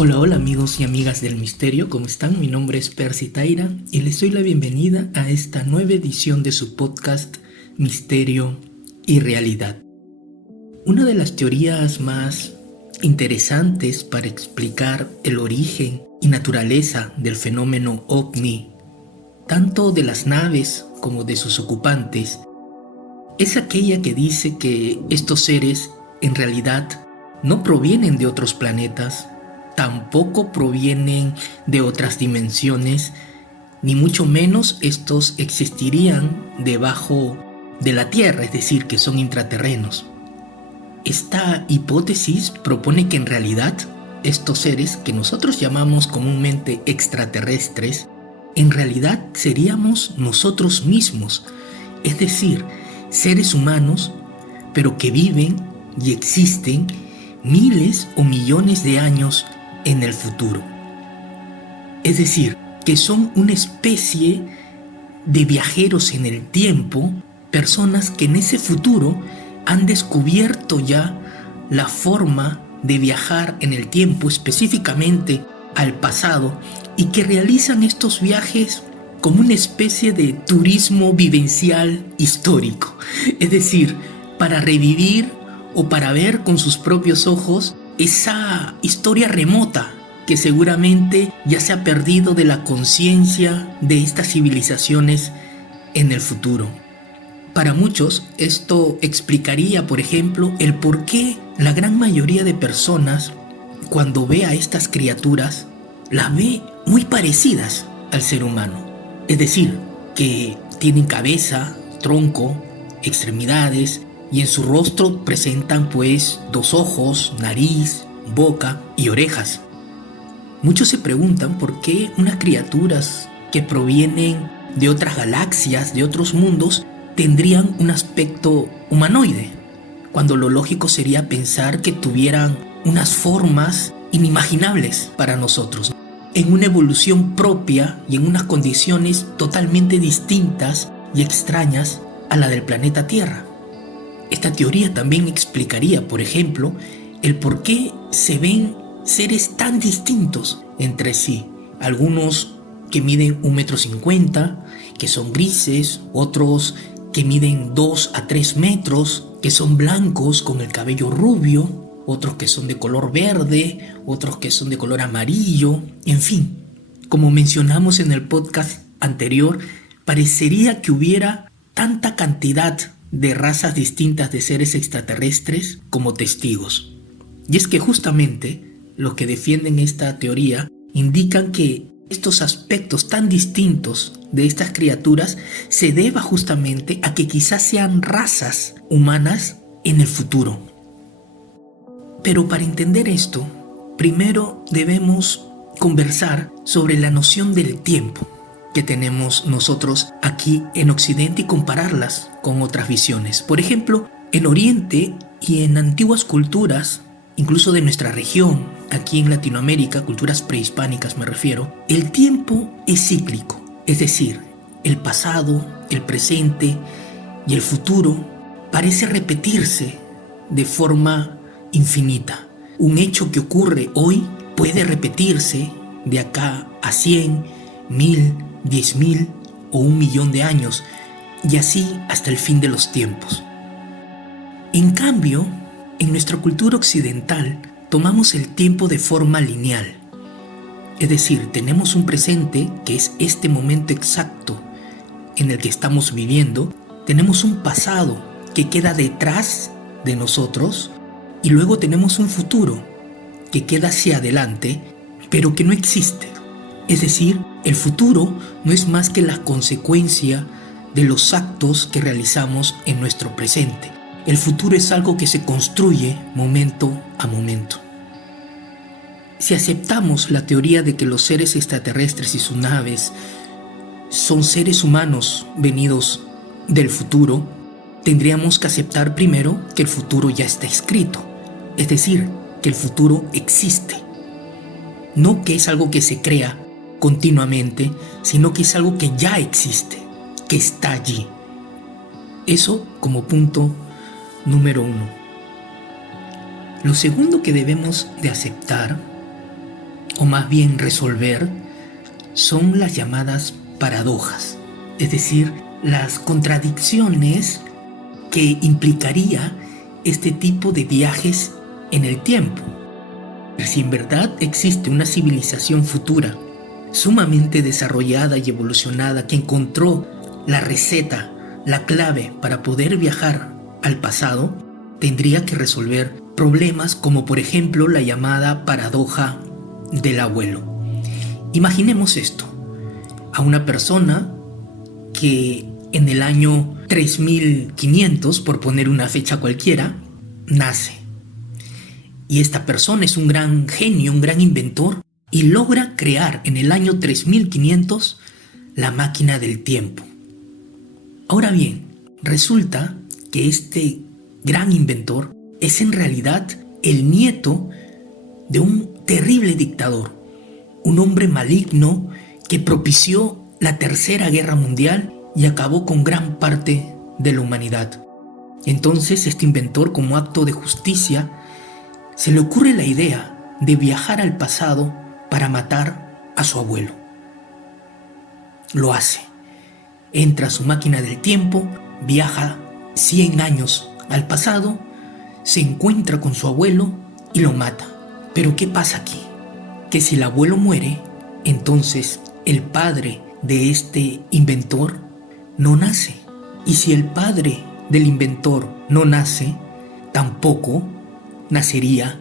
Hola, hola amigos y amigas del misterio, ¿cómo están? Mi nombre es Percy Taira y les doy la bienvenida a esta nueva edición de su podcast Misterio y Realidad. Una de las teorías más interesantes para explicar el origen y naturaleza del fenómeno OVNI, tanto de las naves como de sus ocupantes, es aquella que dice que estos seres en realidad no provienen de otros planetas, tampoco provienen de otras dimensiones, ni mucho menos estos existirían debajo de la Tierra, es decir, que son intraterrenos. Esta hipótesis propone que en realidad estos seres que nosotros llamamos comúnmente extraterrestres, en realidad seríamos nosotros mismos, es decir, seres humanos, pero que viven y existen miles o millones de años en el futuro. Es decir, que son una especie de viajeros en el tiempo, personas que en ese futuro han descubierto ya la forma de viajar en el tiempo, específicamente al pasado, y que realizan estos viajes como una especie de turismo vivencial histórico, es decir, para revivir o para ver con sus propios ojos esa historia remota que seguramente ya se ha perdido de la conciencia de estas civilizaciones en el futuro. Para muchos, esto explicaría, por ejemplo, el por qué la gran mayoría de personas, cuando ve a estas criaturas, las ve muy parecidas al ser humano. Es decir, que tienen cabeza, tronco, extremidades, y en su rostro presentan pues dos ojos, nariz, boca y orejas. Muchos se preguntan por qué unas criaturas que provienen de otras galaxias, de otros mundos, tendrían un aspecto humanoide, cuando lo lógico sería pensar que tuvieran unas formas inimaginables para nosotros, en una evolución propia y en unas condiciones totalmente distintas y extrañas a la del planeta Tierra. Esta teoría también explicaría, por ejemplo, el por qué se ven seres tan distintos entre sí. Algunos que miden 1,50 m, que son grises, otros que miden 2 a 3 metros, que son blancos con el cabello rubio, otros que son de color verde, otros que son de color amarillo, en fin. Como mencionamos en el podcast anterior, parecería que hubiera tanta cantidad de razas distintas de seres extraterrestres como testigos. Y es que justamente los que defienden esta teoría indican que estos aspectos tan distintos de estas criaturas se deba justamente a que quizás sean razas humanas en el futuro. Pero para entender esto, primero debemos conversar sobre la noción del tiempo que tenemos nosotros aquí en Occidente y compararlas con otras visiones. Por ejemplo, en Oriente y en antiguas culturas, incluso de nuestra región, aquí en Latinoamérica, culturas prehispánicas me refiero, el tiempo es cíclico, es decir, el pasado, el presente y el futuro parece repetirse de forma infinita. Un hecho que ocurre hoy puede repetirse de acá a 100, 1000, 10.000 o 1.000.000 de años, y así hasta el fin de los tiempos. En cambio, en nuestra cultura occidental tomamos el tiempo de forma lineal. Es decir, tenemos un presente que es este momento exacto en el que estamos viviendo, tenemos un pasado que queda detrás de nosotros y luego tenemos un futuro que queda hacia adelante, pero que no existe. Es decir, el futuro no es más que la consecuencia de los actos que realizamos en nuestro presente. El futuro es algo que se construye momento a momento. Si aceptamos la teoría de que los seres extraterrestres y sus naves son seres humanos venidos del futuro, tendríamos que aceptar primero que el futuro ya está escrito. Es decir, que el futuro existe. No que es algo que se crea continuamente, sino que es algo que ya existe, que está allí. Eso como punto número 1. Lo segundo que debemos de aceptar o más bien resolver, son las llamadas paradojas, es decir, las contradicciones que implicaría este tipo de viajes en el tiempo. Si en verdad existe una civilización futura sumamente desarrollada y evolucionada que encontró la receta, la clave para poder viajar al pasado, tendría que resolver problemas como por ejemplo la llamada paradoja del abuelo. Imaginemos esto, a una persona que en el año 3500, por poner una fecha cualquiera, nace. Y esta persona es un gran genio, un gran inventor, y logra crear en el año 3500 la máquina del tiempo. Ahora bien, resulta que este gran inventor es en realidad el nieto de un terrible dictador, un hombre maligno que propició la Tercera Guerra Mundial y acabó con gran parte de la humanidad. Entonces este inventor, como acto de justicia, se le ocurre la idea de viajar al pasado para matar a su abuelo. Lo hace. Entra a su máquina del tiempo, viaja 100 años al pasado, se encuentra con su abuelo y lo mata. Pero ¿qué pasa aquí? Que si el abuelo muere, entonces el padre de este inventor no nace. Y si el padre del inventor no nace, tampoco nacería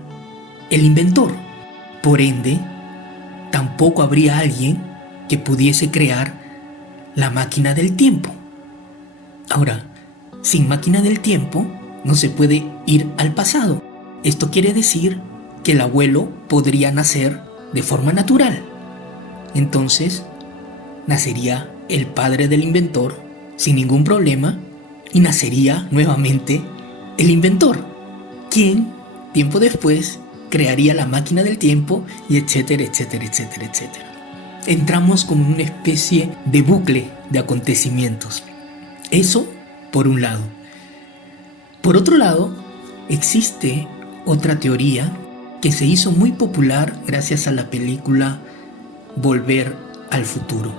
el inventor. Por ende, tampoco habría alguien que pudiese crear la máquina del tiempo. Ahora, sin máquina del tiempo no se puede ir al pasado. Esto quiere decir que el abuelo podría nacer de forma natural. Entonces, nacería el padre del inventor sin ningún problema y nacería nuevamente el inventor, quien tiempo después crearía la máquina del tiempo y etcétera, etcétera, etcétera, etcétera. Entramos como en una especie de bucle de acontecimientos. Eso por un lado. Por otro lado, existe otra teoría que se hizo muy popular gracias a la película Volver al Futuro.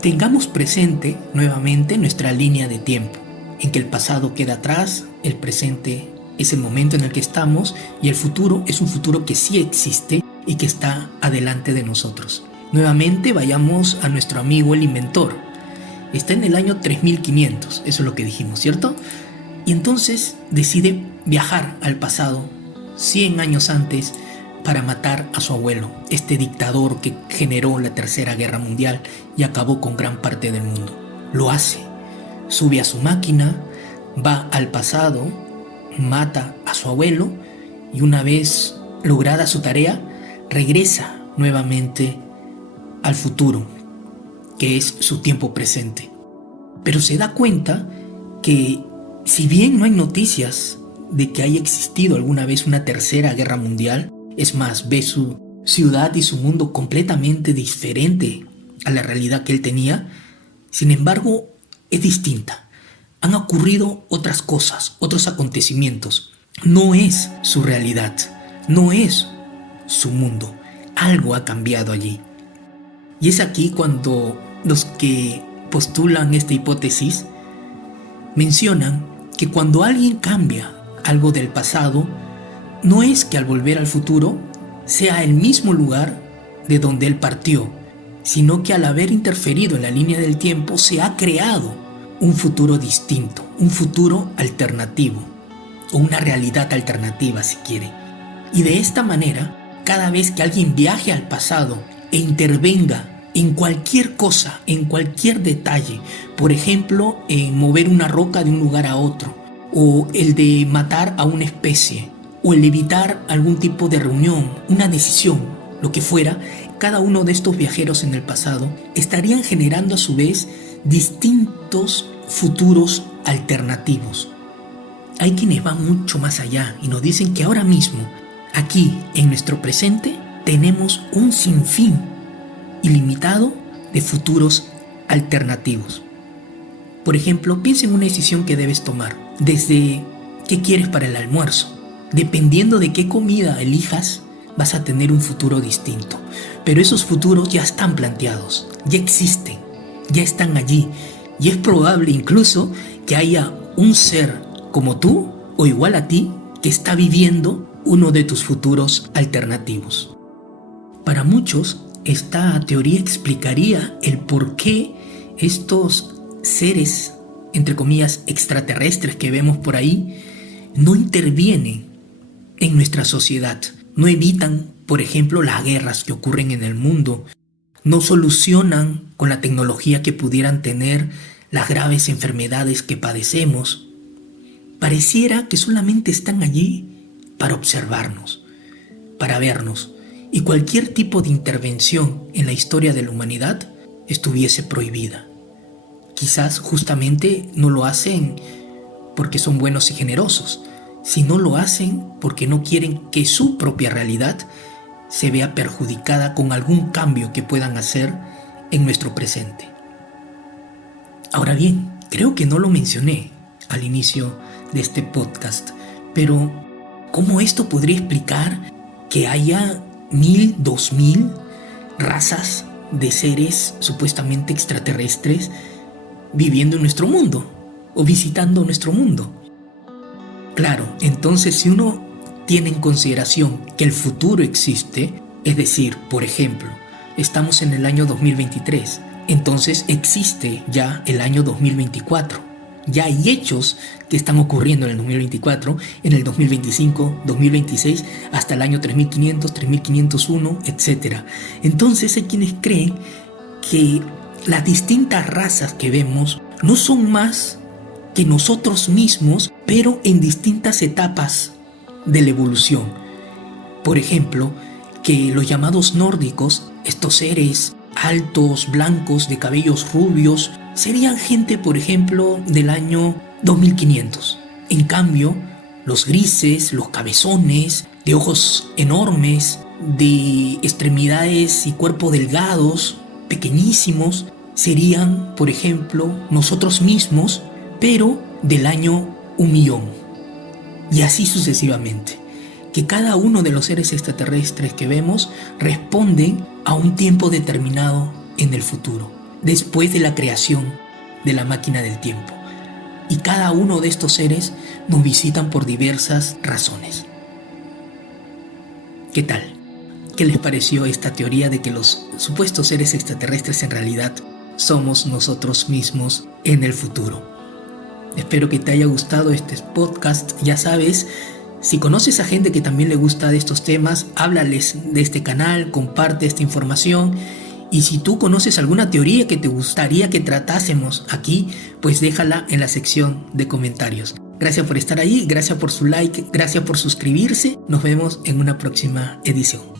Tengamos presente nuevamente nuestra línea de tiempo, en que el pasado queda atrás, el presente es el momento en el que estamos y el futuro es un futuro que sí existe y que está adelante de nosotros. Nuevamente vayamos a nuestro amigo el inventor. Está en el año 3500, eso es lo que dijimos, ¿cierto? Y entonces decide viajar al pasado 100 años antes para matar a su abuelo, este dictador que generó la Tercera Guerra Mundial y acabó con gran parte del mundo. Lo hace, sube a su máquina, va al pasado, mata a su abuelo y una vez lograda su tarea, regresa nuevamente al futuro, que es su tiempo presente. Pero se da cuenta que si bien no hay noticias de que haya existido alguna vez una tercera guerra mundial, es más, ve su ciudad y su mundo completamente diferente a la realidad que él tenía, sin embargo, es distinta. Han ocurrido otras cosas, otros acontecimientos. No es su realidad, no es su mundo. Algo ha cambiado allí. Y es aquí cuando los que postulan esta hipótesis mencionan que cuando alguien cambia algo del pasado, no es que al volver al futuro sea el mismo lugar de donde él partió, sino que al haber interferido en la línea del tiempo se ha creado un futuro distinto, un futuro alternativo, o una realidad alternativa si quiere. Y de esta manera, cada vez que alguien viaje al pasado e intervenga en cualquier cosa, en cualquier detalle, por ejemplo, en mover una roca de un lugar a otro, o el de matar a una especie, o el evitar algún tipo de reunión, una decisión, lo que fuera, cada uno de estos viajeros en el pasado estarían generando a su vez distintos futuros alternativos. Hay quienes van mucho más allá y nos dicen que ahora mismo, aquí en nuestro presente, tenemos un sinfín ilimitado de futuros alternativos. Por ejemplo, piensa en una decisión que debes tomar, desde qué quieres para el almuerzo. Dependiendo de qué comida elijas, vas a tener un futuro distinto. Pero esos futuros ya están planteados, ya existen, ya están allí. Y es probable incluso que haya un ser como tú o igual a ti que está viviendo uno de tus futuros alternativos. Para muchos, esta teoría explicaría el por qué estos seres, entre comillas, extraterrestres que vemos por ahí, no intervienen en nuestra sociedad, no evitan, por ejemplo, las guerras que ocurren en el mundo, no solucionan con la tecnología que pudieran tener las graves enfermedades que padecemos. Pareciera que solamente están allí para observarnos, para vernos, y cualquier tipo de intervención en la historia de la humanidad estuviese prohibida. Quizás justamente no lo hacen porque son buenos y generosos, sino lo hacen porque no quieren que su propia realidad se vea perjudicada con algún cambio que puedan hacer en nuestro presente. Ahora bien, creo que no lo mencioné al inicio de este podcast, pero ¿cómo esto podría explicar que haya 1000, 2000 razas de seres supuestamente extraterrestres viviendo en nuestro mundo o visitando nuestro mundo? Claro, entonces si uno tiene en consideración que el futuro existe, es decir, por ejemplo, estamos en el año 2023, entonces existe ya el año 2024. Ya hay hechos que están ocurriendo en el 2024, en el 2025, 2026, hasta el año 3500, 3501, etc. Entonces hay quienes creen que las distintas razas que vemos no son más que nosotros mismos, pero en distintas etapas de la evolución. Por ejemplo, que los llamados nórdicos, estos seres altos, blancos, de cabellos rubios, serían gente, por ejemplo, del año 2500. En cambio, los grises, los cabezones, de ojos enormes, de extremidades y cuerpos delgados, pequeñísimos, serían, por ejemplo, nosotros mismos, pero del año 1.000.000. Y así sucesivamente. Que cada uno de los seres extraterrestres que vemos responden a un tiempo determinado en el futuro, después de la creación de la máquina del tiempo. Y cada uno de estos seres nos visitan por diversas razones. ¿Qué tal? ¿Qué les pareció esta teoría de que los supuestos seres extraterrestres en realidad somos nosotros mismos en el futuro? Espero que te haya gustado este podcast. Ya sabes, si conoces a gente que también le gusta de estos temas, háblales de este canal, comparte esta información. Y si tú conoces alguna teoría que te gustaría que tratásemos aquí, pues déjala en la sección de comentarios. Gracias por estar ahí, gracias por su like, gracias por suscribirse. Nos vemos en una próxima edición.